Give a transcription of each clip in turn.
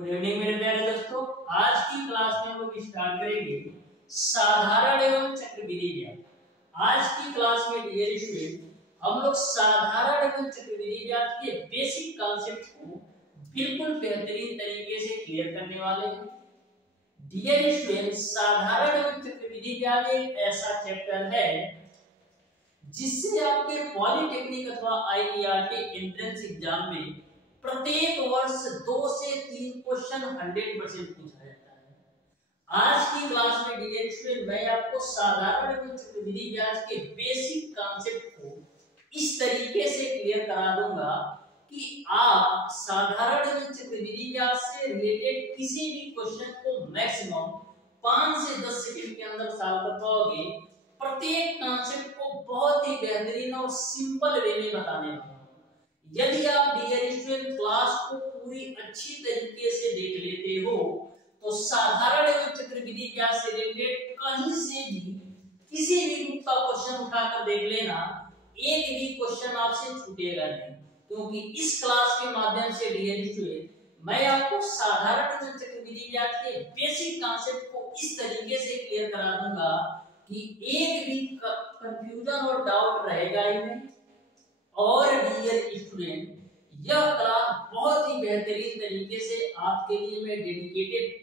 Good evening मेरे प्यारे दोस्तों। आज की क्लास में हम लोग स्टार्ट करेंगे साधारण एवं चक्रवृद्धि ब्याज। आज की क्लास में डियर स्टूडेंट हम लोग साधारण एवं चक्रवृद्धि ब्याज के बेसिक कॉन्सेप्ट को बिल्कुल बेहतरीन तरीके से क्लियर करने वाले हैं। डियर स्टूडेंट, साधारण एवं चक्रवृद्धि ब्याज एक ऐसा चैप्टर है जिससे आपके पॉलिटेक्निक अथवा आईईआरटी एंट्रेंस एग्जाम में प्रत्येक वर्ष 2 से 3 क्वेश्चन 100% पूछा जाता है। आज की क्लास में डियर स्टूडेंट मैं आपको साधारण एवं चक्रवृद्धि ब्याज के बेसिक कॉन्सेप्ट को इस तरीके से क्लियर करा दूंगा कि आप साधारण एवं चक्रवृद्धि ब्याज से रिलेटेड किसी भी क्वेश्चन को मैक्सिमम 5 से 10 सेकंड के अंदर सॉल्व कर पाओगे। प्रत्येक कॉन्सेप्ट को बहुत ही बेहतरीन और सिंपल वे में बताने वाला हूं। यदि आप डियर स्टूडेंट क्लास को पूरी अच्छी तरीके से देख लेते हो तो साधारण एवं चक्रवृद्धि ब्याज से रिलेटेड कहीं से भी किसी भी बुक का क्वेश्चन उठाकर देख लेना, एक भी क्वेश्चन आपसे छूटेगा नहीं, क्योंकि इस क्लास के माध्यम से डियर स्टूडेंट मैं आपको साधारण एवं चक्रवृद्धि ब्याज के बेसिक कॉन्सेप्ट को इस तरीके से क्लियर करा दूंगा कि एक भी कंफ्यूजन और डाउट रहेगा ही नहीं। और डियर स्टूडेंट, यह क्लास बहुत ही बेहतरीन तरीके से आपके लिए मैं डेडिकेटेड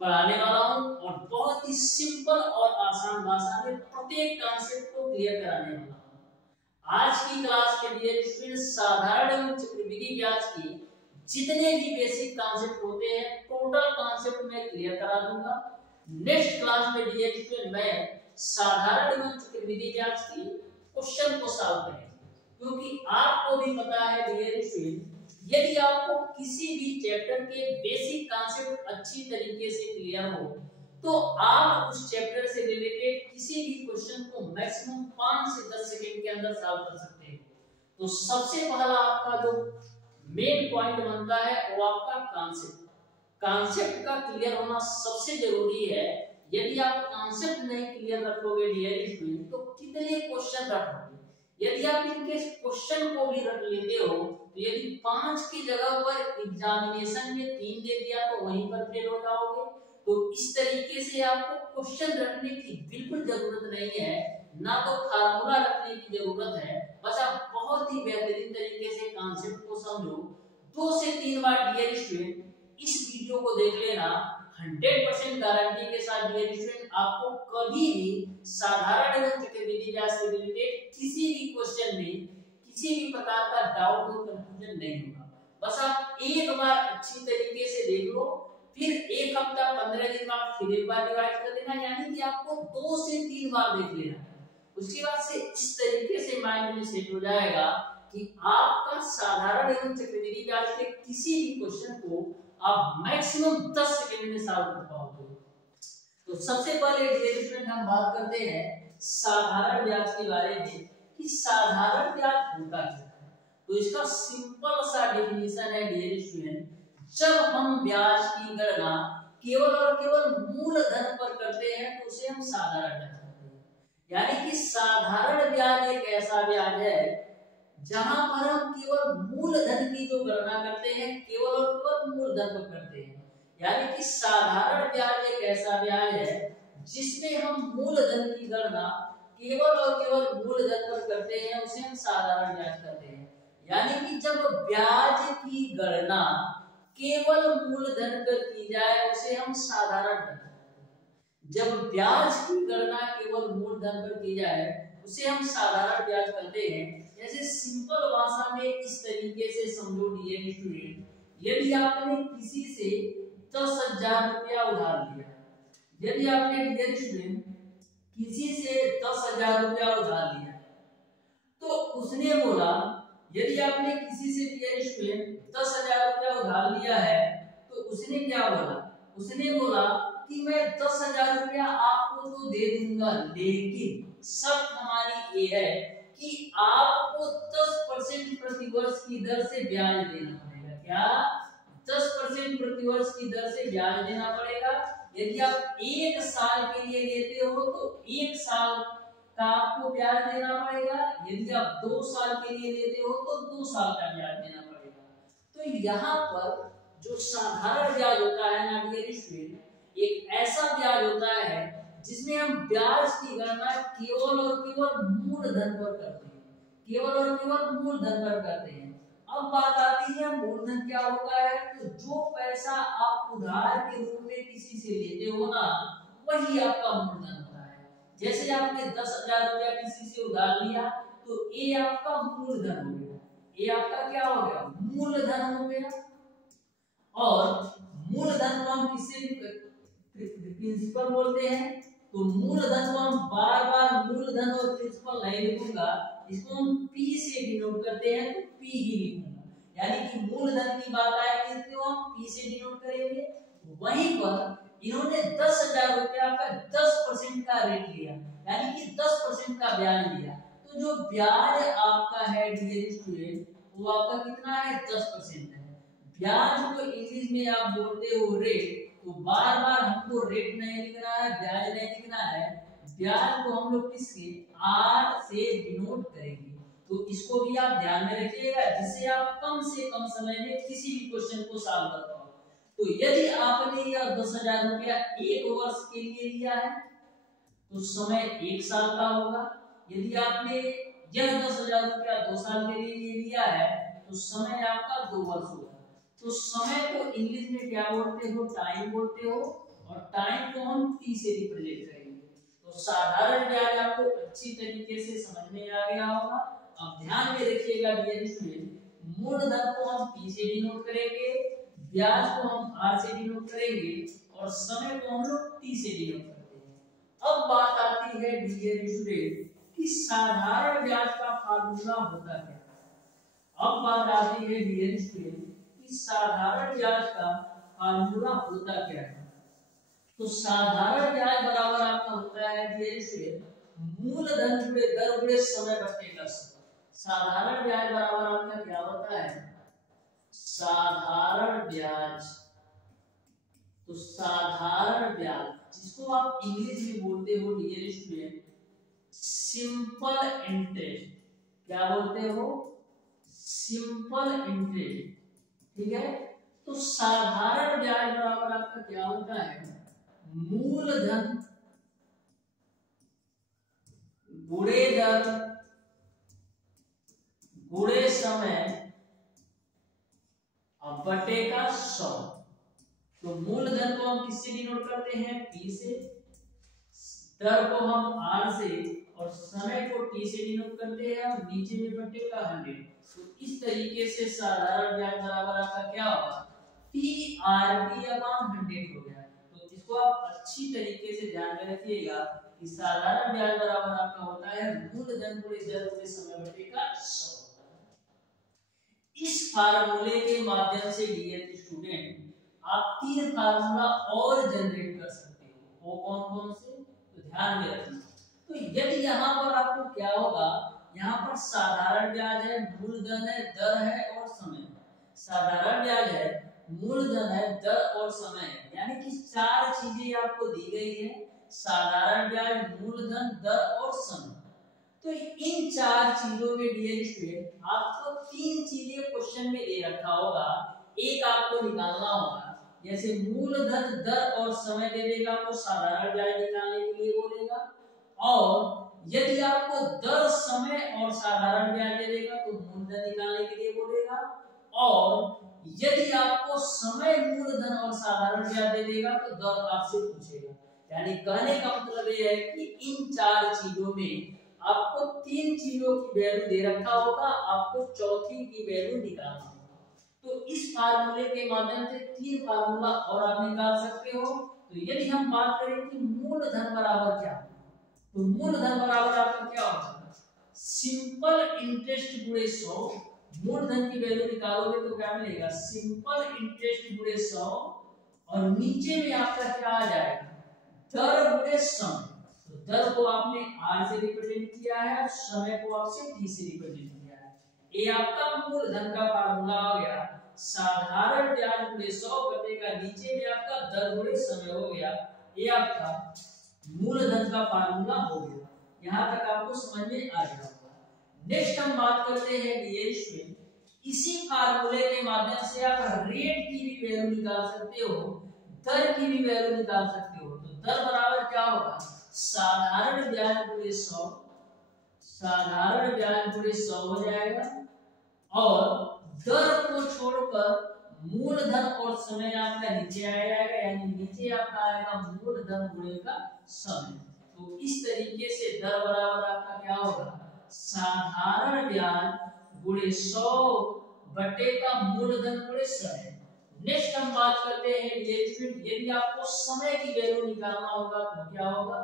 पढ़ाने वाला हूं और बहुत ही सिंपल और आसान भाषा में प्रत्येक कॉन्सेप्ट को क्लियर कराने वाला हूं। आज की क्लास के डियर स्टूडेंट साधारण एवं चक्रवृद्धि ब्याज की जितने भी बेसिक कॉन्सेप्ट होते हैं टोटल कॉन्सेप्ट मैं क्लियर करा दूंगा। नेक्स्ट क्लास में डियर स्टूडेंट मैं साधारण एवं चक्रवृद्धि ब्याज की क्वेश्चन को सॉल्व करेंगे, क्योंकि आपको भी पता है डियर स्टूडेंट यदि आपको किसी भी चैप्टर के बेसिक कॉन्सेप्ट अच्छी तरीके से क्लियर हो तो आप उस चैप्टर से रिलेटेड किसी भी क्वेश्चन को मैक्सिमम 5 से 10 सेकंड के अंदर सॉल्व कर सकते हो। तो सबसे पहला आपका जो मेन पॉइंट बनता है वो आपका कॉन्सेप्ट का क्लियर होना सबसे जरूरी है। यदि आप कॉन्सेप्ट नहीं क्लियर रखोगे डियर स्टूडेंट तो कितने क्वेश्चन रखोगे। यदि आप इनके क्वेश्चन को भी रख लेते हो तो यदि 5 की जगह पर एग्जामिनेशन में 3 दे दिया तो वहीं पर फेल हो जाओगे। तो इस तरीके से आपको क्वेश्चन रखने की बिल्कुल जरूरत नहीं है, ना तो फार्मूला रखने की जरूरत है। बस आप बहुत ही बेहतरीन तरीके से कॉन्सेप्ट को समझो। 2 से 3 बार डियर स्टूडेंट इस वीडियो को देख लेना, 100% गारंटी के साथ डियर स्टूडेंट आपको कभी भी साधारण एवं चक्रवृद्धि ब्याज से रिलेटेड किसी भी क्वेश्चन में किसी भी प्रकार का डाउट और कंफ्यूजन नहीं होगा। बस आप एक बार अच्छी तरीके से देख लो, फिर एक हफ्ता 15 दिन बाद फिर एक बार रिवाइज कर लेना, यानी कि आपको 2 से 3 बार देख लेना। उसके बाद से इस तरीके से माइंड में सेट हो जाएगा कि आपका साधारण एवं चक्रवृद्धि ब्याज के किसी भी क्वेश्चन को आप मैक्सिमम 10 सेकंड में सॉल्व कर पाओगे। तो सबसे पहले डियर स्टूडेंट हम बात करते हैं साधारण ब्याज के बारे में कि साधारण ब्याज होता क्या है। तो इसका सिंपल सा डेफिनेशन है डियर स्टूडेंट, जब हम ब्याज की गणना केवल और केवल मूलधन पर करते हैं तो उसे हम साधारण ब्याज कहते हैं। यानी कि साधारण ब्याज एक ऐसा ब्याज है जहां पर हम केवल मूलधन की जो गणना करते हैं केवल और केवल मूलधन पर करते हैं। यानी कि साधारण ब्याज एक ऐसा ब्याज है जिसमें हम मूलधन की गणना केवल और केवल मूलधन पर करते हैं, उसे हम साधारण ब्याज करते हैं। यानी कि जब ब्याज की गणना केवल मूलधन पर की जाए उसे हम साधारण ब्याज करते हैं। जब ब्याज की गणना केवल मूलधन पर की जाए उसे हम साधारण ब्याज करते हैं। जैसे सिंपल भाषा में इस तरीके से समझो डियर स्टूडेंट, यदि आपने किसी से 10,000 रुपया उधार लिया, यदि आपने डियर स्टूडेंट किसी से 10,000 रुपया उधार लिया तो उसने बोला, यदि आपने किसी से डियर स्टूडेंट 10,000 रुपया उधार लिया है तो उसने क्या बोला, उसने बोला कि मैं 10,000 रुपया आपको तो दे दूंगा, लेकिन शर्त हमारी ये है कि आपको 10% प्रतिवर्ष की दर से ब्याज देना पड़ेगा। क्या? 10% प्रतिवर्ष की दर से ब्याज देना पड़ेगा। यदि आप 1 साल के लिए लेते हो तो 1 साल का आपको ब्याज देना पड़ेगा, यदि आप 2 साल के लिए लेते हो तो 2 साल का ब्याज देना पड़ेगा। तो यहाँ पर जो साधारण ब्याज होता है ना डियर स्टूडेंट, एक ऐसा ब्याज होता है जिसमें हम ब्याज की गणना केवल और केवल मूलधन पर करते हैं, केवल और केवल मूलधन पर करते हैं। अब बात आती है मूलधन क्या होता है, तो जो पैसा आप उधार के रूप में किसी से लेते हो ना, वही आपका मूलधन होता है। जैसे आपने 10,000 रुपया किसी से उधार लिया, तो ये आपका मूलधन हो गया, ये आपका क्या हो गया, मूलधन हो गया। और मूलधन को हम किससे प्रिंसिपल बोलते हैं, तो मूलधन को हम बार बार मूलधन और प्रिंसिपल नहीं लिखूंगा, इसको हम पी से डिनोट करते हैं, तो पी ही लिखूंगा। यानी कि मूलधन की बात आएगी तो हम पी से डिनोट करेंगे। वहीं पर इन्होंने 10,000 रुपया का 10% का रेट लिया, यानी कि 10% का ब्याज लिया, तो जो ब्याज आपका है डियर स्टूडेंट, वो आपका कितना है, 10% है। ब्याज को इंग्लिश में आप बोलते हो रेट, तो बार बार हमको रेट नहीं लिखना है, ब्याज नहीं लिखना है, ब्याज को हम लोग किससे, आर से डिनोट करेंगे। तो इसको भी आप ध्यान में रखिएगा, जिससे आप कम से कम समय में किसी भी क्वेश्चन को सॉल्व कर पाओ। तो यदि आपने यह 10,000 रुपया 1 वर्ष के लिए लिया है, तो समय 1 साल का होगा। यदि आपने यह 10,000 रुपया 2 साल के लिए लिया है, तो समय आपका 2 वर्ष होगा। तो समय को इंग्लिश में क्या बोलते हो, टाइम बोलते हो, और टाइम को हम टी से रिप्रेजेंट करेंगे। तो साधारण ब्याज आपको अच्छी तरीके से समझ में आ गया होगा। अब ध्यान में रखिएगा डियर स्टूडेंट, मूलधन को हम पी से डिनोट करेंगे, ब्याज को हम आर से डिनोट करेंगे, और समय को हम लोग टी से डिनोट करते हैं। अब बात आती है डियर स्टूडेंट कि साधारण ब्याज का फार्मूला होता क्या है। अब बात आती है डियर स्टूडेंट, साधारण ब्याज का फार्मूला होता क्या है। तो साधारण ब्याज बराबर आपका होता है मूलधन गुणे दर गुणे समय बटे का समय। साधारण ब्याज बराबर आपका क्या होता है, साधारण ब्याज, तो साधारण ब्याज जिसको आप इंग्लिश में बोलते हो डियर स्टूडेंट सिंपल इंटरेस्ट, क्या बोलते हो, सिंपल इंटरेस्ट, ठीक है। तो साधारण ब्याज बराबर आपका क्या होता है, मूलधन गुणे दर गुणे समय अब बटे का 100। तो मूलधन को हम किससे डिनोट करते हैं, पी से, दर को हम आर से, और समय को टी से डिनोट करते हैं, और नीचे में बटे का 100। तो इस तरीके से साधारण ब्याज बराबर आपका क्या होगा, पी आर टी अपॉन 100 हो गया। तो इसको आप अच्छी तरीके से ध्यान में रखिएगा कि साधारण ब्याज बराबर आपका होता है मूलधन गुणे दर गुणे समय बटे का 100। इस फार्मूले के माध्यम से डियर स्टूडेंट आप 3 फार्मूला और जनरेट कर सकते हो। वो कौन कौन से, तो ध्यान में रखना। तो यदि यहाँ पर आपको क्या होगा, यहाँ पर साधारण ब्याज है, मूलधन है, दर है और समय। साधारण ब्याज है, मूलधन है, दर और समय है, यानी कि 4 चीजें आपको दी गई है, साधारण ब्याज, मूलधन, दर और समय। तो इन 4 चीजों में डियर स्टूडेंट आपको 3 चीजें क्वेश्चन में दे रखा होगा, एक आपको निकालना होगा। जैसे मूलधन, दर और समय दे देगा तो साधारण ब्याज निकालने के लिए बोलेगा, और यदि आपको दर, समय और साधारण ब्याज दे देगा तो मूलधन निकालने के लिए बोलेगा, और यदि आपको समय, मूलधन और साधारण ब्याज दे देगा तो दर आपसे पूछेगा। यानी कहने का मतलब ये है कि इन 4 चीजों में आपको 3 चीजों की वैल्यू दे रखा होगा, आपको चौथी की वैल्यू निकालना होगा। तो इस फार्मूले के माध्यम से 3 फार्मूला और आप निकाल सकते हो। तो यदि हम बात करें कि मूलधन बराबर क्या, तो मूलधन बराबर आपका क्या होगा, सिंपल इंटरेस्ट गुणे 100। मूलधन की वैल्यू निकालोगे तो क्या मिलेगा, सिंपल इंटरेस्ट गुणे 100, और नीचे में आपका क्या आ जाएगा, दर गुणे समय। तो दर को आपने आर से रिप्रेजेंट किया है, और समय को आपसे टी से रिप्रेजेंट किया है। ये आपका मूलधन का फार्मूला आ गया। साधारण ब्याज गुणे 100 बटेगा नीचे में आपका दर गुणे समय हो गया। ये आपका मूलधन का फार्मूला हो गया। यहाँ तक आपको समझ में आ गया होगा। नेक्स्ट हम बात करते हैं डियर स्टूडेंट, इसी फार्मूले के माध्यम से आप रेट की भी वैल्यू निकाल सकते हो, दर की भी वैल्यू निकाल सकते हो। तो दर बराबर क्या होगा, साधारण ब्याज गुणे 100, साधारण ब्याज गुणे 100 हो जाएगा, और दर को छोड़कर मूलधन और समय आपका नीचे आ जाएगा, यानी नीचे आपका आएगा मूलधन गुणे का समय। तो इस तरीके से दर बराबर आपका क्या होगा, साधारण ब्याज गुणे 100 बटे का मूलधन गुणे समय। नेक्स्ट हम बात करते हैं यदि आपको समय की वैल्यू निकालना होगा तो क्या होगा,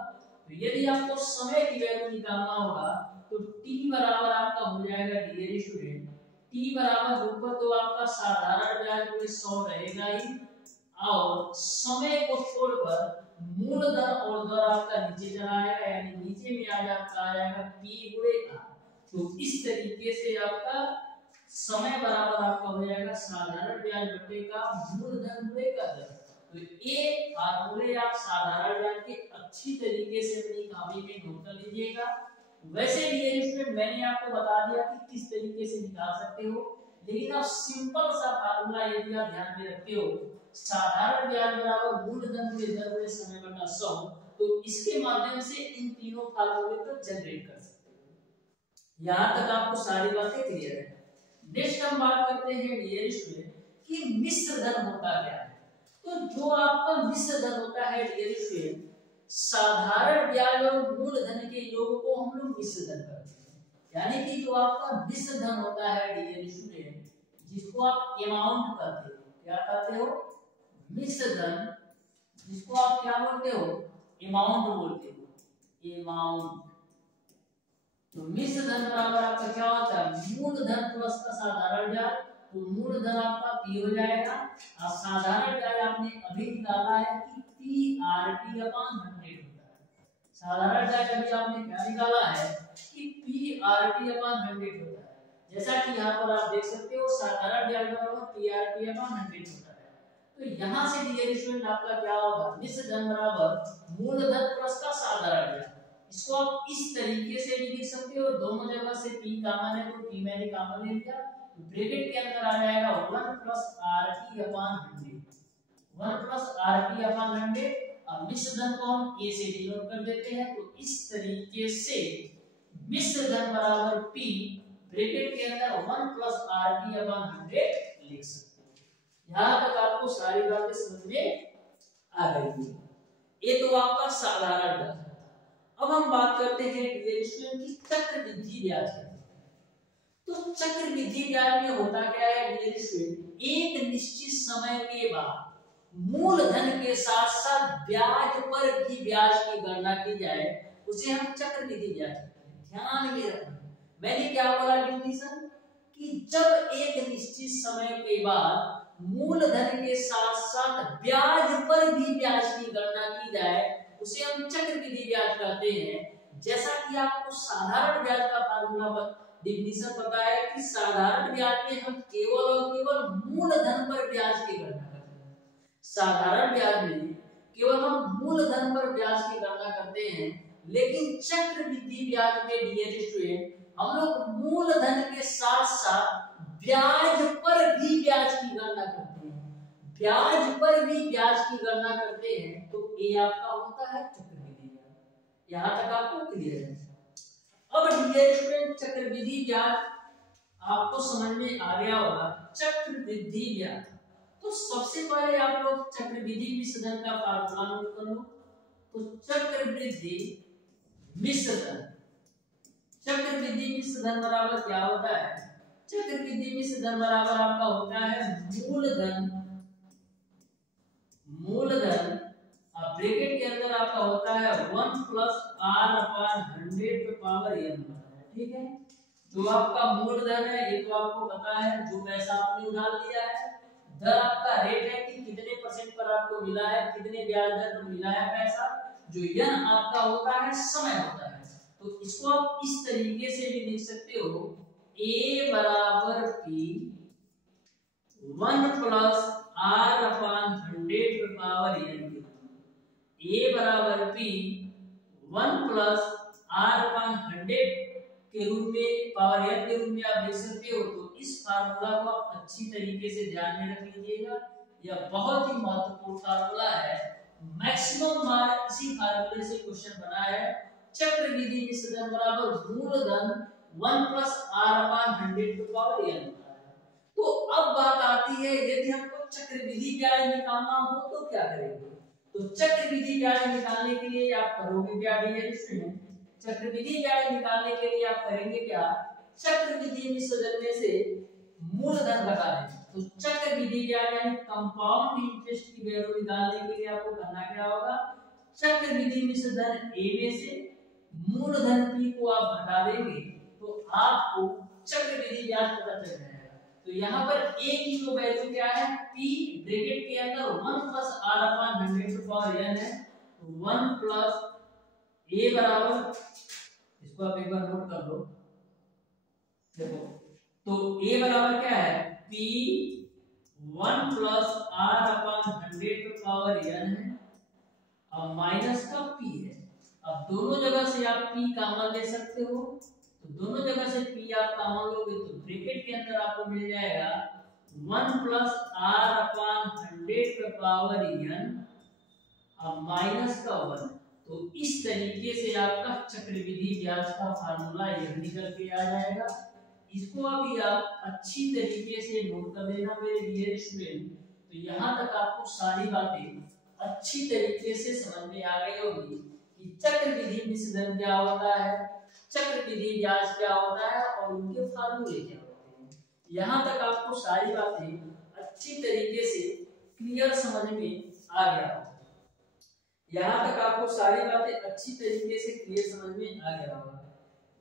तो यदि आपको समय की वैल्यू निकालना होगा तो t बराबर आपका हो जाएगा डियर स्टूडेंट, t बराबर ऊपर तो आपका साधारण ब्याज गुणे 100 रहेगा ही, और समय को छोड़कर मूलधन और दर आपका नीचे चला आएगा, यानी नीचे में आज आपका आ जाएगा p गुणे r। तो इस तरीके से आपका समय बराबर आपका हो जाएगा साधारण ब्याज बटे का मूलधन गुणे का दर। तो ये फार्मूले आप साधारण ब्याज के अच्छी तरीके से अपनी कॉपी में नोट कर लीजिएगा। वैसे भी इसमें मैंने आपको बता दिया कि किस तरीके से निकाल सकते हो, लेकिन आप सिंपल सा फार्मूला यदि आप ध्यान में रखते हो, साधारण ब्याज बराबर मूलधन गुणे दर गुणे समय बटा 100, तो इसके माध्यम से इन तीनों फार्मूले को जनरेट कर सकते हो। यहां तक आपको सारी बातें क्लियर है। नेक्स्ट हम बात करते हैं डियर स्टूडेंट कि मिश्र धन होता क्या है। तो जो आपका मिश्र धन होता है डियर स्टूडेंट, साधारण ब्याज और मूलधन के योग को हम लोग मिश्र धन करते हैं, यानी कि जो आपका मिश्र धन होता है डियर स्टूडेंट, जिसको आप अमाउंट कहते हो, क्या कहते हो, मिश्र धन, जिसको आप क्या बोलते हो, अमाउंट बोलते हो, अमाउंट। तो मिश्र धन बराबर आपका क्या होता है, मूलधन प्लस का साधारण ब्याज। तो मूलधन आपका p हो जाएगा, और साधारण ब्याज आपने अभी निकाला है कि PRT अपॉन 100 होता है। साधारण ब्याज अभी आपने क्या निकाला है कि PRT अपॉन 100 होता है। जैसा कि यहाँ पर आप देख सकते हो साधारण ब्याज बराबर PRT अपॉन 100 होता है। तो यहाँ से डियर स्टूडेंट आपका क्या होगा, मिश्र धन बराबर मूलधन प्लस का साधारण ब्याज। इसको आप इस तरीके से भी लिख सकते हो, दोनों जगह से p कॉमन है तो p मैंने कॉमन ले लिया, तो ब्रैकेट के अंदर आ जाएगा 1 plus RT upon 100, 1 plus RT upon 100। अब मिश्र धन को हम a से डिनोट कर देते हैं, तो इस तरीके से मिश्र धन बराबर p ब्रैकेट के अंदर 1 प्लस RT अपॉन 100 लिख सकते हो। यहां तक आपको सारी बातें समझ में आ गई है। ये तो आपका साधारण ब्याज। अब हम बात करते हैं की चक्रवृद्धि ब्याज। तो चक्रवृद्धि ब्याज में होता क्या है, एक निश्चित समय के बाद मूलधन के साथ साथ ब्याज पर भी ब्याज की गणना की जाए, उसे हम चक्रवृद्धि ब्याज कहते हैं। ध्यान में रखना, मैंने क्या बोला डेफिनेशन, कि जब एक निश्चित समय के बाद मूलधन के साथ साथ ब्याज पर भी ब्याज की गणना की जाए, उसे हम चक्रवृद्धि ब्याज कहते हैं। जैसा कि आपको साधारण ब्याज का फार्मूला डेफिनेशन पता है कि साधारण ब्याज में हम केवल और केवल मूलधन पर ब्याज की गणना करते हैं। साधारण ब्याज में केवल हम मूलधन पर ब्याज की गणना करते हैं, लेकिन चक्रवृद्धि ब्याज में डियर स्टूडेंट हम लोग मूलधन के साथ साथ ब्याज पर भी ब्याज की गणना करते हैं, ब्याज पर भी ब्याज की गणना करते हैं। तो ये आपका होता है चक्रवृद्धि ब्याज। यहां तक आपको क्लियर है। अब डियर स्टूडेंट चक्रवृद्धि ब्याज आपको समझ में आ गया होगा। चक्रवृद्धि ब्याज, तो सबसे पहले आप लोग चक्रवृद्धि मिश्र धन का फार्मूला नोट कर लो। तो चक्रवृद्धि मिश्र धन, चक्रवृद्धि मिश्र धन बराबर क्या होता है, चक्रवृद्धि मिश्र धन बराबर आपका होता है मूलधन, मूलधन ब्रैकेट के अंदर आपका होता है 1 प्लस R अपॉन 100 पे पावर n। ठीक है, जो आपका मूलधन है ये तो आपको पता है, जो पैसा आपने उधार लिया है, दर आपका रेट है कि कितने परसेंट पर आपको मिला है, कितने ब्याज दर पर मिला है पैसा, जो n आपका होता है समय होता है। तो इसको आप इस तरीके से भी लिख सकते हो, a बराबर p 1 प्लस R अपॉन 100 पे पावर n। a बराबर p 1 प्लस R अपॉन 100 के रूप में पावर n के रूप में आप लिख सकते हो। तो इस फार्मूला को आप अच्छी तरीके से ध्यान में रख लीजिएगा, यह बहुत ही महत्वपूर्ण फार्मूला है। मैक्सिमम बार इसी फार्मूले से क्वेश्चन बना है। चक्रविधि विसर्जन बराबर मूलधन 1 plus r upon 100 to power n होता है। तो अब बात आती है, यदि हमको चक्रविधि ब्याज निकालना हो तो क्या करेंगे? तो चक्रविधि ब्याज निकालने के लिए आप करोगे क्या डियर स्टूडेंट? चक्रविधि ब्याज निकालने के लिए आप करेंगे क्या? चक्रविधि विसर्जन में से मूलधन घटा देंगे। तो चक्रविधि ब्याज यानी कंपाउंड इंटरेस्ट की वैल्यू निकालने के लिए आपको करना क्या होगा? चक्रविधि विसर्जन a में से मूलधन p को आप घटा देंगे तो आपको चक्रविधि ब्याज पता चल जाएगा। तो यहाँ पर a की जो वैल्यू क्या है? p ब्रैकेट के अंदर 1 plus r upon 100 to power n है। तो 1 प्लस a बराबर, इसको आप एक बार नोट कर लो, देखो तो a बराबर क्या है? p 1 plus r upon 100 to power n है, अब माइनस का p है। अब दोनों जगह से आप p कॉमन ले सकते हो, तो दोनों जगह से p आप कॉमन लोगे तो ब्रैकेट के अंदर आपको मिल जाएगा 1 प्लस r अपान 100 का पावर n, अब माइनस का 1। तो इस तरीके से आपका चक्रविधि ब्याज का फार्मूला यह निकल के आ जाएगा। इसको अभी आप अच्छी तरीके से नोट कर लेना मेरे डियर स्टूडेंट। तो यहाँ तक आपको सारी बातें अच्छी तरीके से समझ में आ गई होगी कि चक्रविधि विसर्जन क्या होता है, चक्रविधि ब्याज क्या होता है और उनके फार्मूले क्या होते हैं। यहाँ तक आपको सारी बातें अच्छी तरीके से क्लियर समझ में आ गया होगा। यहाँ तक आपको सारी बातें अच्छी तरीके से क्लियर समझ में आ गया होगा।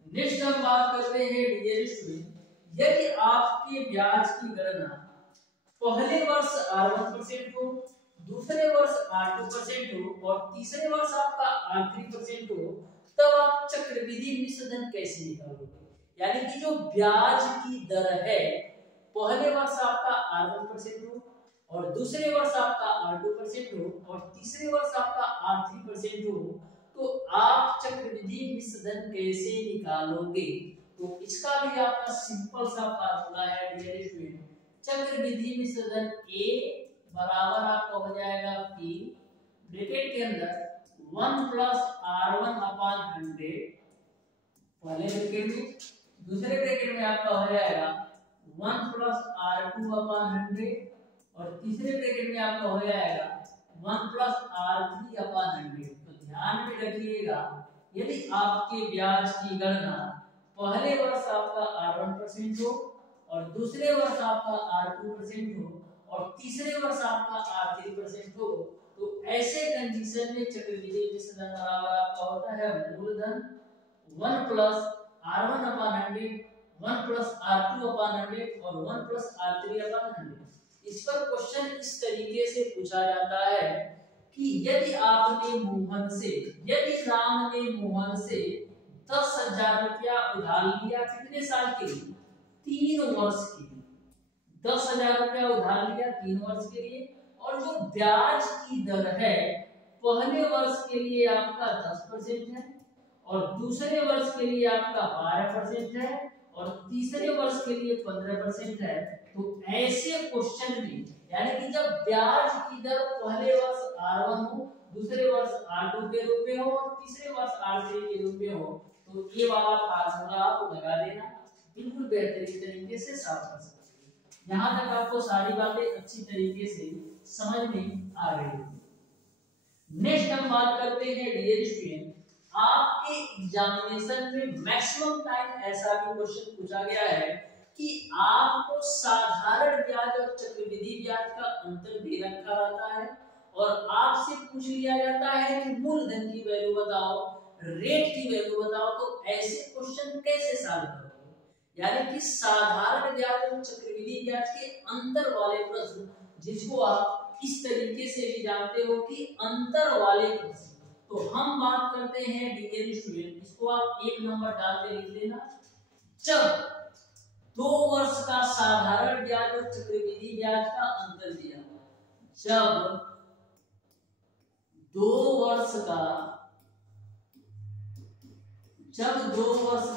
नेक्स्ट हम बात करते हैं डियर स्टूडेंट, यदि आपके ब्याज की गणना पहले वर्ष r1% हो, दूसरे वर्ष r2% हो और तीसरे वर्ष आपका r3% हो, तब आप चक्रविधि विसर्जन कैसे निकालोगे? यानी कि जो ब्याज की दर है, पहले वर्ष आपका r1% हो और दूसरे वर्ष आपका r2% हो और तीसरे वर्ष आपका r3% हो, तो आप चक्रविधि विसर्जन कैसे निकालोगे? तो इसका भी आपका सिंपल सा फार्मूला है डियर स्टूडेंट। चक्रविधि विसर्जन a बराबर आपका हो जाएगा p ब्रैकेट के अंदर 1 प्लस r1 अपान 100 पहले ब्रैकेट में, दूसरे ब्रैकेट में आपका हो जाएगा 1 प्लस r2 अपान 100 और तीसरे ब्रैकेट में आपका हो जाएगा 1 प्लस r3 अपान 100। तो ध्यान में रखिएगा, यदि आपके ब्याज की गणना पहले वर्ष आपका r1% हो और दूसरे वर्ष आपका r2% हो और तीसरे वर्ष आपका r3% हो, तो ऐसे कंडीशन में चक्रविधि विसर्जन बराबर आपका होता है मूलधन 1 प्लस r1 अपान 100, 1 प्लस r2 अपान 100 और 1 प्लस r3 अपान 100। इस पर क्वेश्चन इस तरीके से पूछा जाता है कि यदि राम ने मोहन से 10,000 रुपया उधार लिया, कितने साल के लिए? 3 वर्ष के लिए। 10,000 रुपया उधार लिया 3 वर्ष के लिए, और जो ब्याज की दर है पहले वर्ष के लिए आपका 10% है और दूसरे वर्ष के लिए आपका 12% है और तीसरे वर्ष के लिए 15% है। तो ऐसे क्वेश्चन में, यानी कि जब ब्याज की दर पहले वर्ष r1 हो, दूसरे वर्ष r2 के रूप में हो और तीसरे वर्ष r3 के रूप में हो, तो ये वाला फार्मूला आप लगा देना, बिल्कुल बेहतरीन तरीके से साफ कर सकते हैं। यहाँ तक आपको सारी बातें अच्छी तरीके से समझ में आ रही है। नेक्स्ट हम बात करते हैं डियर स्टूडेंट, आपके एग्जामिनेशन में मैक्सिमम टाइम ऐसा भी क्वेश्चन पूछा गया है कि आपको साधारण ब्याज और चक्रवृद्धि ब्याज का अंतर दे रखा रहता है और आपसे पूछ लिया जाता है कि मूलधन की वैल्यू बताओ, रेट की वैल्यू बताओ। तो ऐसे क्वेश्चन कैसे सॉल्व करोगे? यानी कि साधारण ब्याज और चक्रवृद्धि ब्याज के अंतर वाले प्रश्न, जिसको आप इस तरीके से भी जानते हो कि अंतर वाले प्रश्न। तो हम बात करते हैं डियर स्टूडेंट, इसको आप 1 नंबर डाल के लिख लेना। जब 2 वर्ष का साधारण ब्याज और चक्रवृद्धि ब्याज का अंतर दिया, जब 2 वर्ष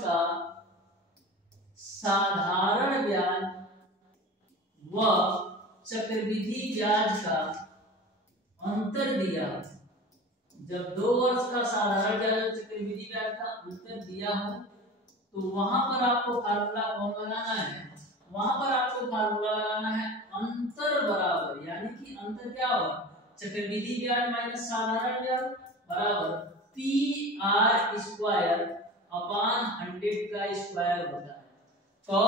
का साधारण ब्याज वह चक्रवृद्धि ब्याज का अंतर दिया। जब 2 वर्ष का साधारण ब्याज और चक्रवृद्धि ब्याज का अंतर दिया हो तो वहां पर आपको फार्मूला कौन लगाना है, वहां पर आपको फार्मूला लगाना है अंतर बराबर, यानी कि अंतर क्या होगा, चक्रवृद्धि ब्याज माइनस साधारण ब्याज बराबर पी आर स्क्वायर अपॉन 100 का स्क्वायर होता है। तो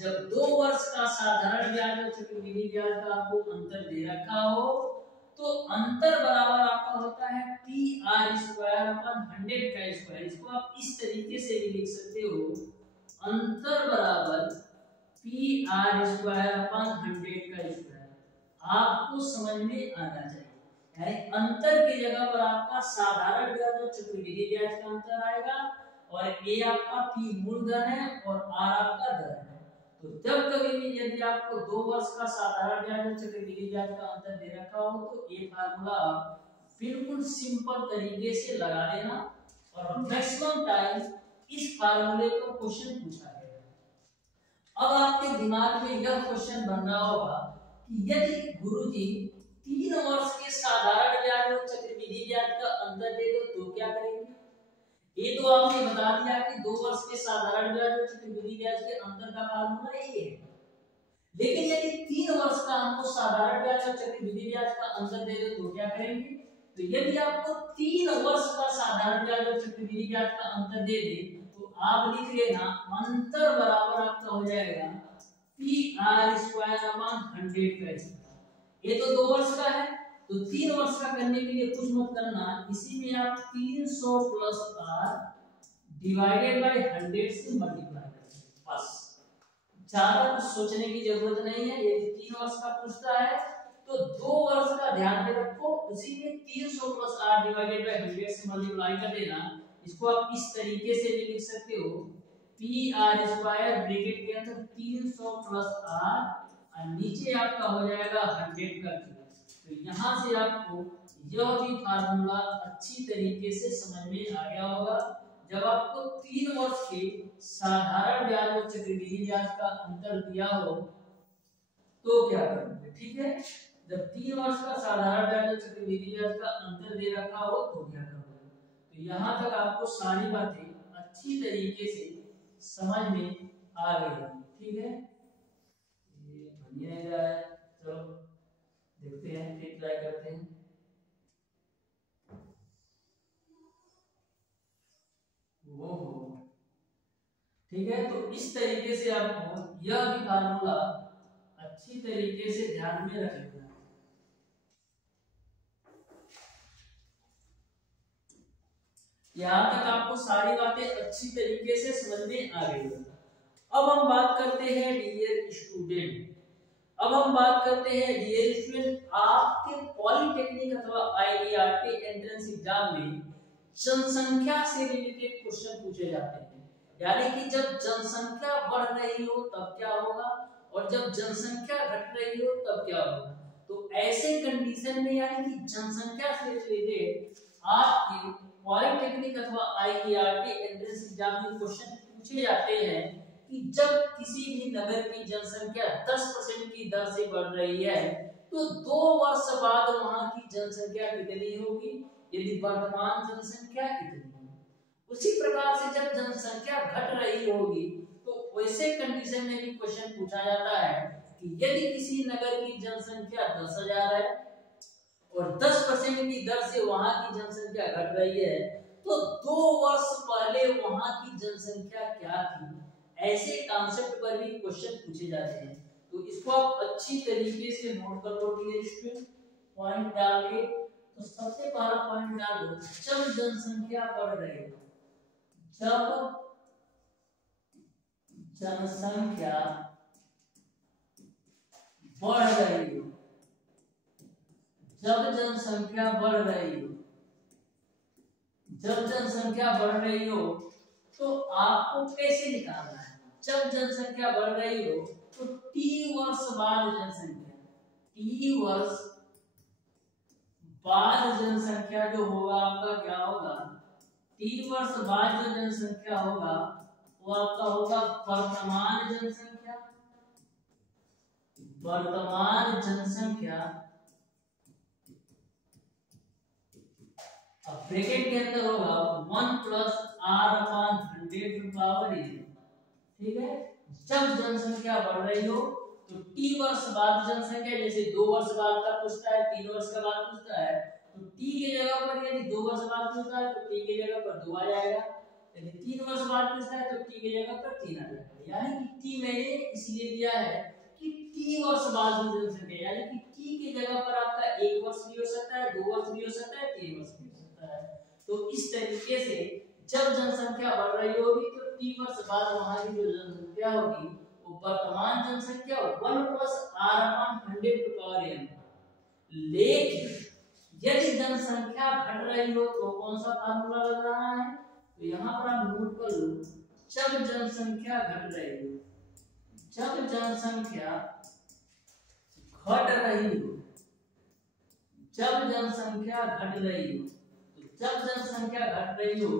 जब 2 वर्ष का साधारण ब्याज और चक्रवृद्धि ब्याज का आपको अंतर दे रखा हो तो अंतर बराबर आपका होता है पी आर स्क्वायर अपॉन 100 का स्क्वायर। इसको आप इस तरीके से भी लिख सकते हो, अंतर बराबर पी आर स्क्वायर अपॉन 100 का स्क्वायर। आपको समझ में आना चाहिए, यानी अंतर की जगह पर आपका साधारण ब्याज और चक्रवृद्धि ब्याज का अंतर आएगा और ए आपका पी मूलधन है और आर आपका दर है। तो जब कभी भी यदि आपको 2 वर्ष का साधारण ब्याज और चक्रवृद्धि ब्याज का अंतर दे रखा हो तो ये फार्मूला बिल्कुल सिंपल तरीके से लगा देना और मैक्सिमम टाइम इस फार्मूले को क्वेश्चन पूछा गया। अब आपके दिमाग में यह क्वेश्चन बन रहा होगा कि यदि गुरुजी 3 वर्ष के साधारण ब्याज और चक्रवृद्धि ब्याज का अंतर दे दो तो क्या करेंगे। ये तो आपने बता दिया कि 2 वर्ष के साधारण ब्याज और चक्रवृद्धि ब्याज के अंतर का फार्मूला यही है, लेकिन यदि 3 वर्ष का हमको साधारण ब्याज और चक्रवृद्धि ब्याज का अंतर दे दो तो क्या करेंगे। तो यदि आपको 3 वर्ष का साधारण ब्याज और चक्रवृद्धि ब्याज का अंतर दे दे तो आप लिख लेना अंतर बराबर आपका हो जाएगा पी आर स्क्वायर अपॉन 100 का स्क्वायर। ये तो 2 वर्ष का है तो 3 वर्ष का करने के लिए कुछ मत करना, इसी में आप 300 प्लस आर डिवाइडेड बाय 100 से मल्टीप्लाई करें, बस ज्यादा कुछ सोचने की जरूरत नहीं है। यदि 3 वर्ष का पूछता है तो 2 वर्ष का ध्यान में रखो, उसी में 300 प्लस आर डिवाइडेड बाय 100 से मल्टीप्लाई कर देना। इसको आप इस तरीके से भी लिख सकते हो पी आर स्क्वायर ब्रैकेट के अंदर 300 प्लस आर और नीचे आपका हो जाएगा 100 का क्यूब। तो यहाँ से आपको यह भी फार्मूला अच्छी तरीके से समझ में आ गया होगा। जब आपको 3 वर्ष के साधारण ब्याज और चक्रवृद्धि ब्याज का अंतर दिया हो तो क्या करोगे, ठीक है। जब 3 वर्ष का साधारण ब्याज और चक्रवृद्धि ब्याज का अंतर दे रखा हो तो क्या करोगे। तो यहाँ तक आपको सारी बातें अच्छी तरीके से समझ में आ गई, ठीक है। ये बढ़िया है, चलो देखते हैं, फिर ट्राई करते हैं। वो ठीक है, तो इस तरीके से आपको यह भी फार्मूला अच्छी तरीके से ध्यान में रखना है। यहाँ तक आपको सारी बातें अच्छी तरीके से समझ में आ गई। अब हम बात करते हैं डियर स्टूडेंट, अब हम बात करते हैं डियर स्टूडेंट, आपके पॉलिटेक्निक अथवा आईआईटी एंट्रेंस एग्जाम में जनसंख्या से रिलेटेड क्वेश्चन पूछे जाते हैं। यानी कि जब जनसंख्या बढ़ रही हो तब क्या होगा और जब जनसंख्या घट रही हो तब क्या होगा। तो ऐसे कंडीशन में यानी कि जनसंख्या से रिलेटेड आपके पॉलिटेक्निक अथवा आईआईटी एंट्रेंस एग्जाम में क्वेश्चन पूछे जाते हैं कि जब किसी भी नगर की जनसंख्या 10% की दर से बढ़ रही है तो 2 वर्ष बाद वहां की जनसंख्या कितनी होगी, यदि वर्तमान जनसंख्या इतनी है। उसी प्रकार से जब जनसंख्या घट रही होगी तो वैसे कंडीशन में भी क्वेश्चन पूछा जाता है कि यदि किसी नगर की जनसंख्या 10,000 है और 10% की दर से वहां की जनसंख्या घट रही है तो 2 वर्ष पहले वहां की जनसंख्या क्या थी। ऐसे कॉन्सेप्ट पर भी क्वेश्चन पूछे जाते हैं। तो इसको आप अच्छी तरीके से नोट कर लो डियर स्टूडेंट, पॉइंट डाल के। तो सबसे पहला पॉइंट डाल दो, जब जनसंख्या बढ़ रही है, जब जनसंख्या बढ़ रही हो, जब जनसंख्या बढ़ रही हो, जब जनसंख्या बढ़ रही हो तो आपको कैसे निकालना है। जब जनसंख्या बढ़ रही हो तो टी वर्ष बाद जनसंख्या, टी वर्ष बाद जनसंख्या जो होगा आपका क्या होगा, टी वर्ष बाद जो जनसंख्या होगा वो आपका होगा वर्तमान जनसंख्या वर्तमान जनसंख्या, अब ब्रैकेट के अंदर होगा 1 plus R upon 100 to power n, ठीक है। जब जनसंख्या बढ़ रही हो तो t वर्ष बाद जनसंख्या, जैसे 2 वर्ष बाद का पूछता है, 3 वर्ष के बाद पूछता है, तो t के जगह पर यदि 2 वर्ष बाद पूछता है तो t के जगह पर 2 आ जाएगा, यदि 3 वर्ष बाद पूछता है तो t के जगह पर 3 आ जाएगा। यानी कि t मैंने इसलिए दिया है कि t वर्ष बाद की जनसंख्या, यानी कि t के जगह पर आपका 1 वर्ष भी हो सकता है, 2 वर्ष भी हो सकता है, 3 वर्ष भी हो सकता है। तो इस तरीके से जब जनसंख्या बढ़ रही होगी तो t वर्ष बाद वहां की जो जनसंख्या होगी वो वर्तमान जनसंख्या 1 plus r upon 100 to power n। लेकिन यदि जनसंख्या घट रही हो तो कौन सा फार्मूला लग रहा है, तो यहाँ पर आप नोट कर लो, जब जनसंख्या घट रही हो, जब जनसंख्या घट रही हो, जब जनसंख्या घट रही हो, तो जब जनसंख्या घट रही हो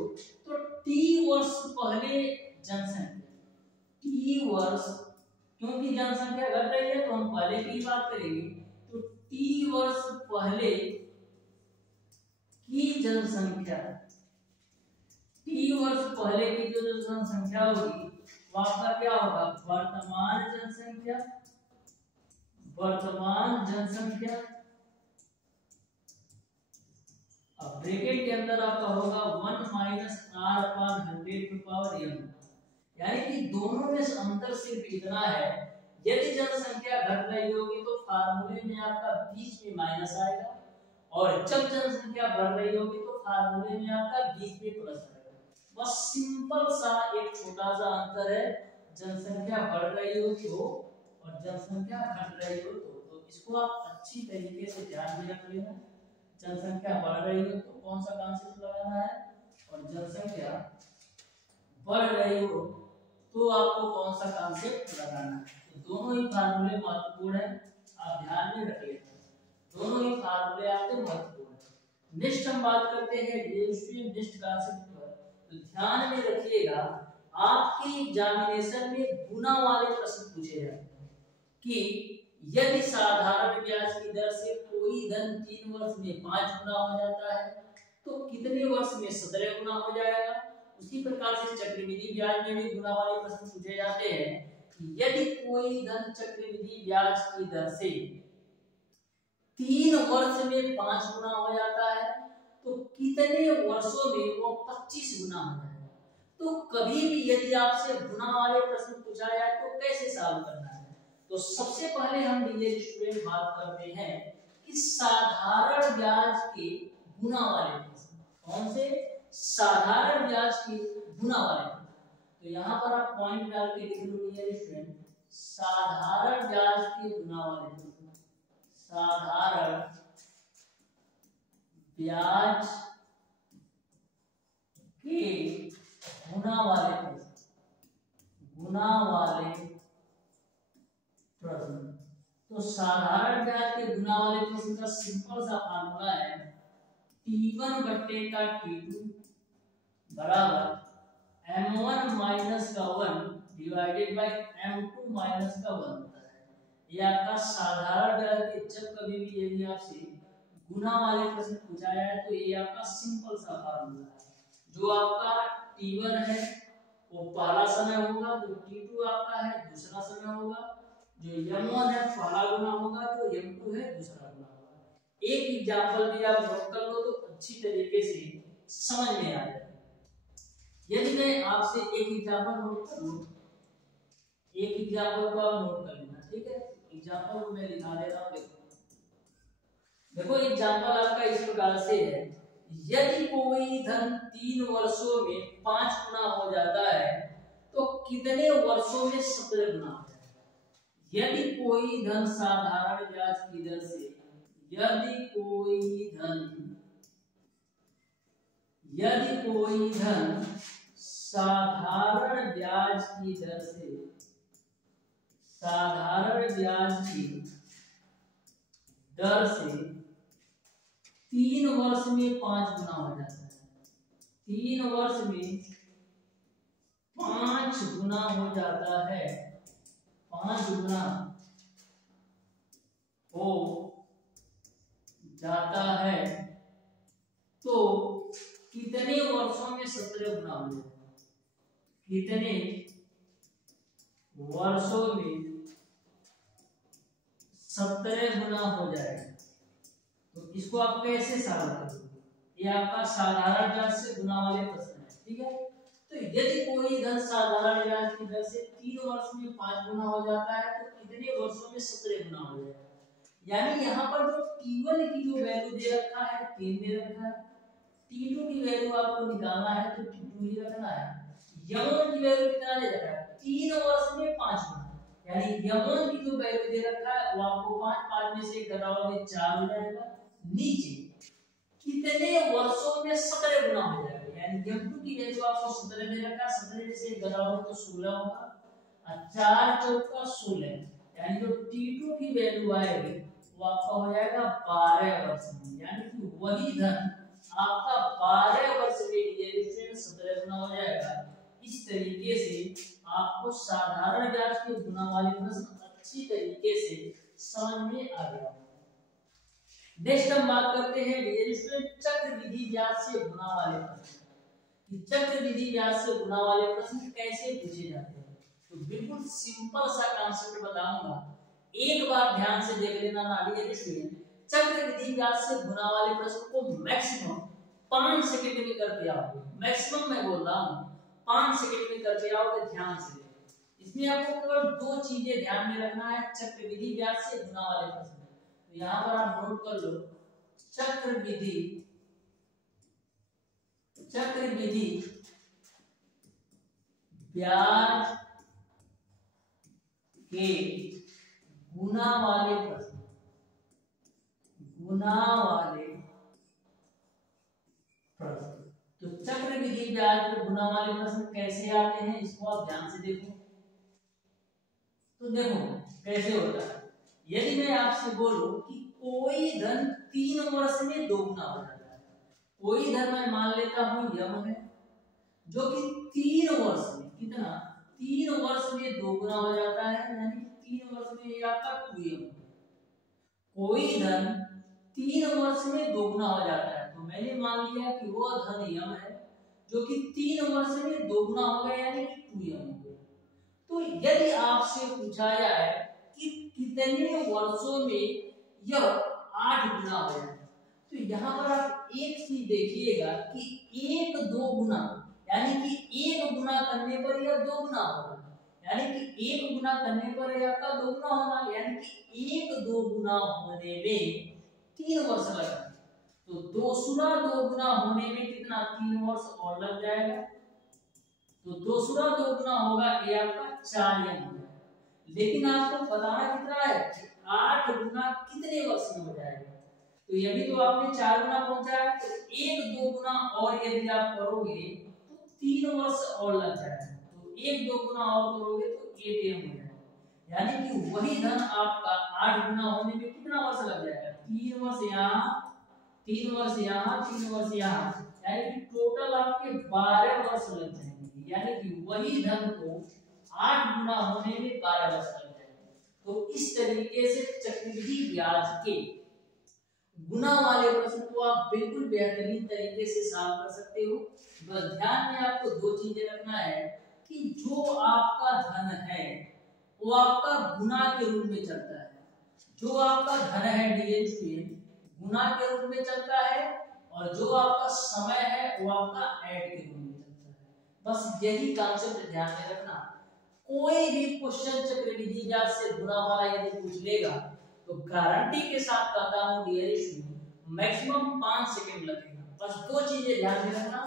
तो t वर्ष पहले जनसंख्या, t वर्ष, क्योंकि जनसंख्या घट रही है तो हम पहले की बात करेंगे, तो t वर्ष पहले की जनसंख्या, t वर्ष पहले की जो जनसंख्या होगी वो आपका क्या होगा, वर्तमान जनसंख्या, वर्तमान जनसंख्या, अब ब्रैकेट के अंदर आपका होगा 1 minus R upon 100 to power n। यानी कि दोनों में अंतर सिर्फ इतना है, यदि जनसंख्या घट रही होगी तो फार्मूले में आपका बीच में माइनस आएगा, और जब जनसंख्या बढ़ रही होगी तो फार्मूले में आपका बीच में प्लस आएगा। बस सिंपल सा एक छोटा सा अंतर है, जनसंख्या बढ़ रही हो तो और जनसंख्या घट रही हो तो इसको आप अच्छी तरीके से ध्यान में रख लेना। जनसंख्या बढ़ रही हो तो कौन सा कॉन्सेप्ट लगाना है, और जनसंख्या बढ़ रही हो तो आपको कौन सा कॉन्सेप्ट लगाना है। तो दोनों ही फार्मूले महत्वपूर्ण है, आप ध्यान में रखिए, दोनों ही फार्मूले आपके महत्वपूर्ण है। नेक्स्ट हम बात करते हैं नेक्स्ट कॉन्सेप्ट पर। तो ध्यान में रखिएगा, आपके एग्जामिनेशन में गुना वाले प्रश्न पूछे जाते हैं कि यदि साधारण ब्याज की दर से कोई धन 3 वर्ष में 5 गुना हो जाता है तो कितने वर्ष में 17 गुना हो जाएगा। उसी प्रकार से चक्रवृद्धि ब्याज में भी गुना वाले प्रश्न पूछे जाते हैं कि यदि कोई धन चक्रवृद्धि ब्याज की दर से 3 वर्ष में 5 गुना हो जाता है तो कितने वर्षों में वो 25 गुना हो जाएगा। तो कभी भी यदि आपसे गुना वाले प्रश्न पूछा जाए तो कैसे सॉल्व करना है, तो सबसे पहले हम डियर स्टूडेंट बात करते हैं कि साधारण ब्याज के गुना वाले प्रश्न। कौन से? साधारण ब्याज के गुना वाले प्रश्न। तो यहाँ पर आप पॉइंट डाल के लिख लो डियर स्टूडेंट, साधारण ब्याज के गुना वाले प्रश्न, साधारण ब्याज के गुना वाले प्रश्न, गुना वाले प्रश्न। तो साधारण ब्याज के गुना वाले प्रश्न का सिंपल सा फार्मूला है T1 बट्टे का T2 बराबर M1 माइनस का 1 डिवाइडेड बाय M2 माइनस का 1 होता है। ये आपका साधारण ब्याज के जब कभी भी यदि आपसे गुना वाले प्रश्न पूछा जाए तो ये आपका सिंपल सा फार्मूला है। जो आपका T1 है वो पहला समय होगा, जो T2 आपका है दूसरा समय होगा, जो M1 है पहला गुना होगा, जो M2 है दूसरा गुना होगा। एक एग्जांपल भी आप नोट कर लो तो अच्छी तरीके से समझ में आ जाएगा। यदि मैं आपसे एक एग्जांपल नोट कर लूं, एक एग्जांपल को आप नोट कर लेना, ठीक है। एग्जांपल को मैं लिखा दे रहा हूं, देखो एग्जांपल आपका इस प्रकार से है, यदि कोई धन 3 वर्षों में 5 गुना हो जाता है तो कितने वर्षों में 17 गुना हो जाएगा। यदि कोई धन साधारण ब्याज की दर से, यदि कोई धन साधारण ब्याज की दर से, साधारण ब्याज की दर से 3 वर्ष में 5 गुना हो जाता है, 3 वर्ष में 5 गुना हो जाता है, 5 गुना हो जाता है तो कितने वर्षों में 17 गुना हो जाएगा? कितने वर्षों में 17 गुना हो जाएगा? तो इसको आप कैसे सॉल्व करोगे? ये आपका साधारण व्याज से गुना वाले प्रश्न है, ठीक है। तो यदि कोई धन साधारण व्याज की दर से 3 वर्ष में 5 गुना हो जाता है तो कितने वर्षों में 17 गुना हो जाएगा? यानी यहाँ पर जो T1 की जो वैल्यू दे रखा है 3 दे रखा है, T2 की वैल्यू आपको निकालना है तो T2 ही रखना है। यमन की वैल्यू कितना दे रखा है? 3 वर्ष में 5 गुना, यानी यमन की जो वैल्यू दे रखा है वो आपको 5 में से घटाओगे 4 हो जाएगा। नीचे कितने वर्षों में 17 गुना हो जाएगा? यानी m2 की वैल्यू आपको 17 दे रखा है, 17 में से घटाओगे तो 16 होगा और 4 चौका 16, यानी जो T2 की वैल्यू आएगी वो आपका हो जाएगा 12 वर्ष में। यानी कि वही धन आपका 12 वर्ष में डिविडेंड 17 गुना हो जाएगा। इस तरीके से आपको साधारण ब्याज के गुना वाले प्रश्न अच्छी तरीके से समझ में आ गया। नेक्स्ट हम बात करते हैं चक्रवृद्धि ब्याज से गुना वाले प्रश्न। चक्रवृद्धि ब्याज से गुना वाले प्रश्न कैसे पूछे जाते हैं? तो बिल्कुल सिंपल सा कॉन्सेप्ट बताऊंगा, एक बार ध्यान से देख लेना ना डियर स्टूडेंट। चक्रवृद्धि ब्याज से गुना वाले प्रश्न को मैक्सिमम 5 सेकंड में करके आओगे। मैक्सिमम मैं बोल रहा हूं 5 सेकंड में करके आओगे, ध्यान से। इसमें आपको केवल 2 चीजें ध्यान में रखना है चक्रवृद्धि ब्याज से गुना वाले प्रश्न। तो यहां पर आप नोट कर लो, चक्रवृद्धि ब्याज के गुना वाले प्रश्न, तो चक्रवृद्धि ब्याज के गुना वाले प्रश्न कैसे आते हैं इसको आप ध्यान से देखो। तो देखो कैसे होता है। यदि मैं आपसे बोलूं कि कोई धन 3 वर्ष में 2 गुना हो जाता है, कोई धन मैं मान लेता हूं यम है जो कि 3 वर्ष में कितना 3 वर्ष में 2 गुना हो जाता है, यानी 3 वर्ष में ये आपका 2m। कोई धन 3 वर्ष में 2 गुना हो जाता है, तो मैंने मान लिया कि वो धन यम है जो कि 3 वर्ष में 2 गुना हो गया, यानी कि 2m हो गया। तो यदि आपसे पूछा जाए कि कितने वर्षों में यह 8 गुना हो जाए, तो यहाँ पर आप एक चीज देखिएगा कि 1 2 गुना, यानी कि 1 गुना करने पर यह 2 गुना होगा, यानी कि 1 गुना करने पर यह आपका 2 गुना होगा, यानी कि 1 2 गुना होने में 3 वर्ष लगेगा। तो 2 गुना होने में कितना 3 वर्ष और लग जाएगा। तो 2 गुना होगा ये आपका 4 हो जाएगा। लेकिन आपको बताना कितना है, 8 गुना कितने वर्ष में हो जाएगा। तो यदि तो आपने 4 गुना पहुंचा है तो 1 2 गुना और यदि आप करोगे तो 3 वर्ष और लग जाएगा। तो 1 2 गुना और करोगे तो 8m हो जाएगा, यानी कि वही धन आपका 8 गुना होने में कितना वर्ष लग जाएगा, 3 वर्ष यहाँ 3 वर्ष यहाँ 3 वर्ष यहाँ, यानी कि टोटल आपके 12 वर्ष लग जाएंगे। यानी कि वही धन को 8 गुना होने में 12 वर्ष लग जाएंगे। तो इस तरीके से चक्रवृद्धि ब्याज के गुना वाले प्रश्न को आप बिल्कुल बेहतरीन तरीके से सॉल्व कर सकते हो। बस ध्यान में आपको 2 चीजें रखना है कि जो आपका धन है वो आपका गुना के रूप में चलता है। जो आपका धन है डियर स्टूडेंट गुना के रूप में चलता है, और जो आपका समय है वो आपका ऐड के रूप में चलता है। बस यही कॉन्सेप्ट ध्यान में रखना। कोई भी क्वेश्चन चक्रवृद्धि ब्याज से गुना वाला यदि पूछ लेगा तो गारंटी के साथ कहता हूं डियर स्टूडेंट मैक्सिमम 5 सेकंड लगेगा। बस 2 चीजें ध्यान में रखना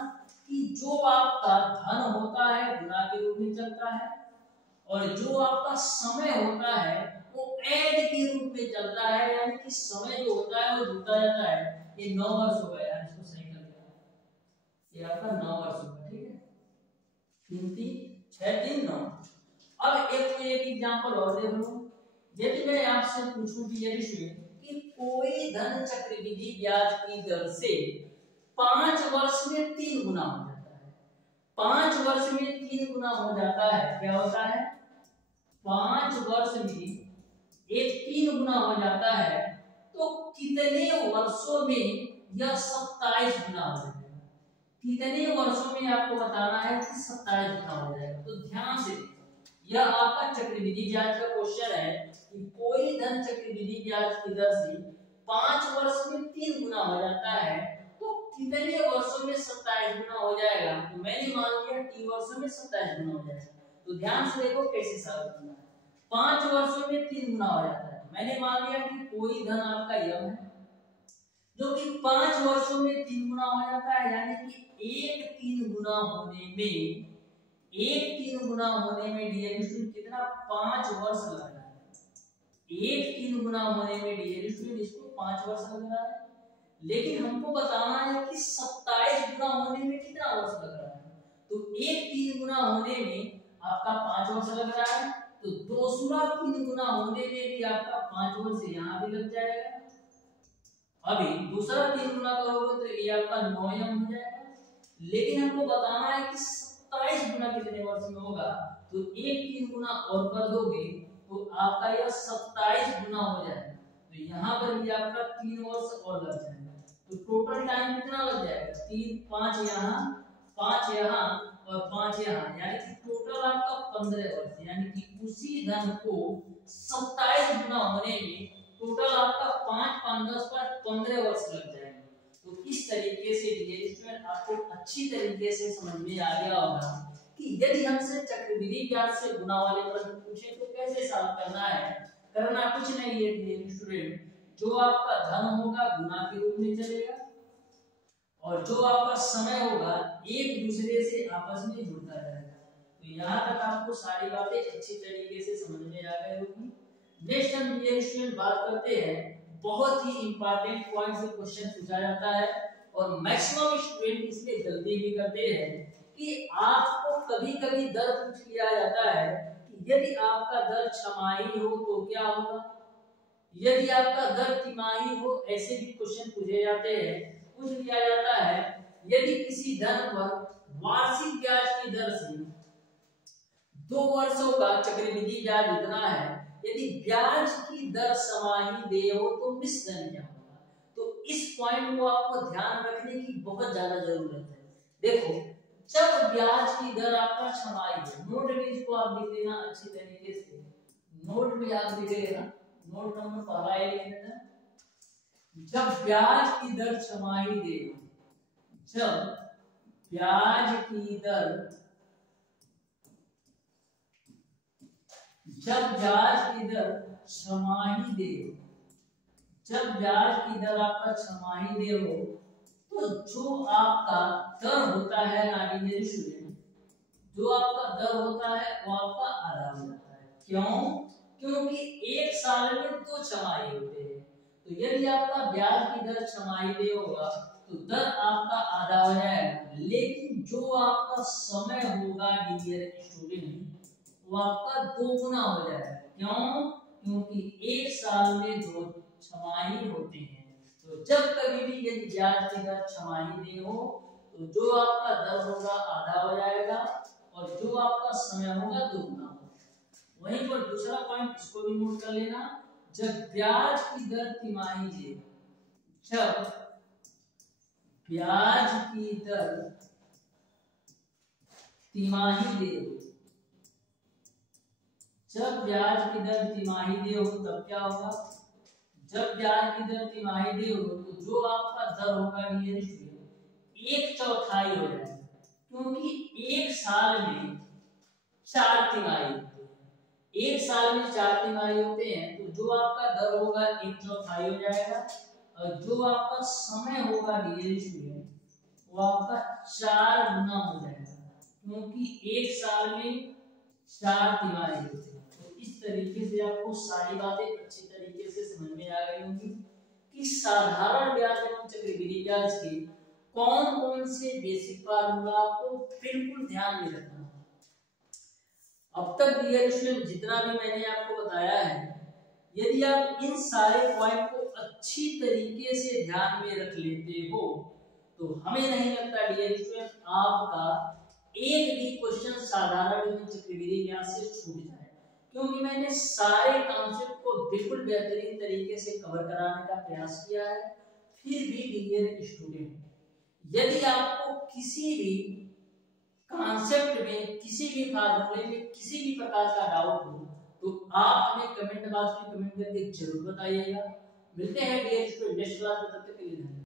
कि जो आपका धन होता है गुना के रूप में चलता है, और जो आपका समय होता है वो ऐड के रूप में चलता है, यानी कि समय जो होता है वो जुड़ता जाता है। ये 9 वर्ष हो गया, इसको सही कर देना, ये आपका 9 वर्ष होगा, ठीक है। 3 3 6 3 9। अब एक एग्जांपल और देख लो। यदि मैं आपसे पूछूं कि कोई धन चक्रवृद्धि ब्याज की दर से 5 वर्ष में 3 गुना हो जाता है, 5 वर्ष में 3 गुना हो जाता है, क्या होता है 5 वर्ष में एक 3 गुना हो जाता है तो कितने वर्षों में यह 27 गुना हो जाएगा? कितने वर्षों में आपको बताना है कि 27 गुना हो जाएगा। तो ध्यान से यह आपका चक्रवृद्धि ब्याज का क्वेश्चन है कि कोई धन चक्रवृद्धि ब्याज की दर से 5 वर्ष में 3 गुना हो जाता है तो कितने वर्षों में 27 गुना हो जाएगा। तो मैंने मान लिया 3 वर्षों में 27 गुना हो जाएगा। तो ध्यान से देखो कैसे सॉल्व करना है। 5 वर्षों में 3 गुना हो जाता है। मैंने मान लिया कि कोई धन आपका यम है जो कि 5 वर्षों में 3 गुना हो जाता है, यानी कि एक 3 गुना होने में डियर स्टूडेंट कितना 5 वर्ष लग रहा है। एक 3 गुना होने में डियर स्टूडेंट इसको 5 वर्ष लग रहा है, लेकिन हमको बताना है कि 27 गुना होने में कितना वर्ष लग रहा है। तो एक 3 गुना होने में आपका 5 वर्ष लग रहा है, तो दूसरा 3 गुना होने में भी आपका 5 वर्ष यहाँ भी लग जाएगा। अभी दूसरा 3 गुना करोगे तो ये आपका 9 यम हो जाएगा, लेकिन हमको बताना है कि 27 गुना कितने वर्ष में होगा। तो एक 3 गुना और कर दोगे तो आपका यह 27 गुना हो जाएगा। तो यहाँ पर भी आपका 3 वर्ष और लग जाएगा। तो टोटल टाइम कितना लग जाएगा? 3 5 यहाँ 5 यहाँ और 5 यहाँ, यानी कि टोटल आपका 15 वर्ष, यानी कि उसी धन को 27 गुना होने में टोटल आपका 5 5 10 15 वर्ष लग जाएंगे। तो इस तरीके से डियर स्टूडेंट आपको अच्छी तरीके से समझ में आ गया होगा कि यदि हमसे चक्रवृद्धि ब्याज से गुना वाले प्रश्न पूछे तो कैसे सॉल्व करना है। करना कुछ नहीं है डियर स्टूडेंट, जो आपका धन होगा गुना के रूप में चलेगा और जो आपका समय होगा एक दूसरे से आपस में जुड़ता रहेगा। तो यहाँ तक आपको सारी बातें अच्छी तरीके से समझ में आ गई होगी। नेक्स्ट हम डियर स्टूडेंट बात करते हैं, बहुत ही इंपॉर्टेंट पॉइंट से क्वेश्चन पूछा जाता है और मैक्सिमम स्टूडेंट इसमें गलती भी करते हैं कि आपको कभी-कभी दर पूछ लिया जाता है कि यदि आपका दर छमाही हो तो क्या होगा, यदि आपका दर तिमाही हो, ऐसे भी क्वेश्चन पूछे जाते हैं। पूछ लिया जाता है यदि किसी धन पर वार्षिक ब्याज की दर से 2 वर्षों का चक्रवृद्धि ब्याज इतना है, यदि ब्याज की दर समाही दे हो तो मिश्र धन क्या होगा। तो इस पॉइंट को आपको ध्यान रखने की बहुत ज्यादा जरूरत है। देखो, जब ब्याज की दर आपका छमाही है, नोट में इसको आप लिख लेना अच्छी तरीके से, नोट में आप लिख लेना, नोट नंबर पहला ये लिख लेना। जब ब्याज की दर छमाही दे, जब ब्याज की दर छमाही दे, जब ब्याज की दर आपका छमाही दे हो तो जो आपका दर होता है नानी स्टूडेंट, जो आपका दर होता है वो आपका आधा हो जाता है। क्यों? क्योंकि एक साल में 2 छमाही होते हैं। तो यदि आपका ब्याज की दर छमाही दे होगा तो दर आपका आधा हो जाएगा, लेकिन जो आपका समय होगा डियर स्टूडेंट वो आपका 2 गुना हो जाएगा। क्यों? क्योंकि एक साल में 2 छमाही होते हैं। तो जब कभी भी यदि ब्याज की दर छमाही दे हो तो जो आपका दर होगा आधा हो जाएगा और जो आपका समय होगा 2 गुना होगा। वहीं पर दूसरा पॉइंट इसको भी नोट कर लेना, जब ब्याज की दर तिमाही दे, जब ब्याज की दर तिमाही दे, जब ब्याज की दर तिमाही दे हो तब क्या होगा। जब ब्याज की दर तिमाही दे हो तो जो आपका दर होगा डियर स्टूडेंट 1/4 हो जाएगा, क्योंकि एक साल में 4 तिमाही होते हैं। एक साल में 4 तिमाही होते हैं, तो जो आपका दर होगा 1/4 हो जाएगा और जो आपका समय होगा डियर स्टूडेंट वो आपका 4 गुना हो जाएगा, क्योंकि एक साल में 4 तिमाही होते हैं। इस तरीके से आपको सारी बातें अच्छी तरीके से समझ में आ गई होंगी कि साधारण ब्याज एवं चक्रवृद्धि ब्याज के कौन कौन से बेसिक फार्मूला आपको बिल्कुल ध्यान में रखना है। अब तक डियर स्टूडेंट जितना भी मैंने आपको बताया है, यदि आप इन सारे पॉइंट को अच्छी तरीके से ध्यान में रख लेते हो तो हमें नहीं लगता डियर स्टूडेंट आपका एक भी क्वेश्चन साधारण एवं चक्रवृद्धि ब्याज से छूट जाए। क्योंकि मैंने सारे कॉन्सेप्ट को बिल्कुल बेहतरीन तरीके से कवर कराने का प्रयास किया है। फिर भी डियर स्टूडेंट, यदि आपको किसी भी कॉन्सेप्ट में, किसी भी फार्मूले में, किसी भी प्रकार का डाउट हो तो आप हमें कमेंट बॉक्स में कमेंट करके जरूर बताइएगा। मिलते हैं डियर स्टूडेंट नेक्स्ट क्लास में, तब तक के लिए धन्यवाद।